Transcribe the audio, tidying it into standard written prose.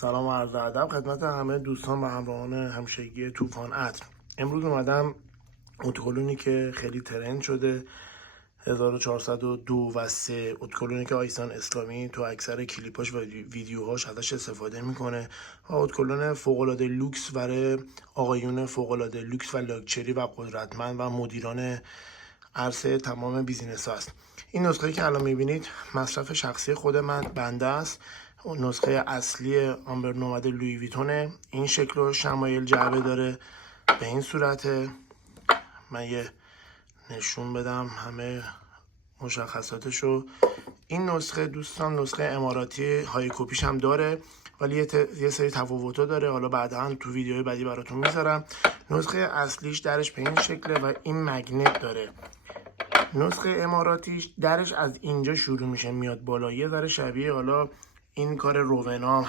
سلام و عرض ادب خدمت همه دوستان و همراهان همشگی طوفان عطر. امروز اومدم اتکلونی که خیلی ترند شده 1402 و 3 اتکلونی که آیسان اسلامی تو اکثر کلیپاش و ویدیوهاش ازش استفاده میکنه و اتکلون فوق‌العاده لوکس برای آقایون فوق‌العاده لوکس و لاکچری و قدرتمند و مدیران عرصه تمام بیزینس ها است. این نسخه که الان میبینید مصرف شخصی خود بنده است. نسخه اصلی آمبر نومد لویی ویتونه. این شکل و شمایل جعبه داره به این صورته. من یه نشون بدم همه مشخصاتشو. این نسخه دوستان نسخه اماراتی های کپیش هم داره ولی یه سری تفاوت‌ها داره، حالا بعدا تو ویدیوهای بعدی براتون میذارم. نسخه اصلیش درش به این شکله و این مگنت داره. نسخه اماراتیش درش از اینجا شروع میشه میاد بالا، یه ذره شبیه حالا این کار روونا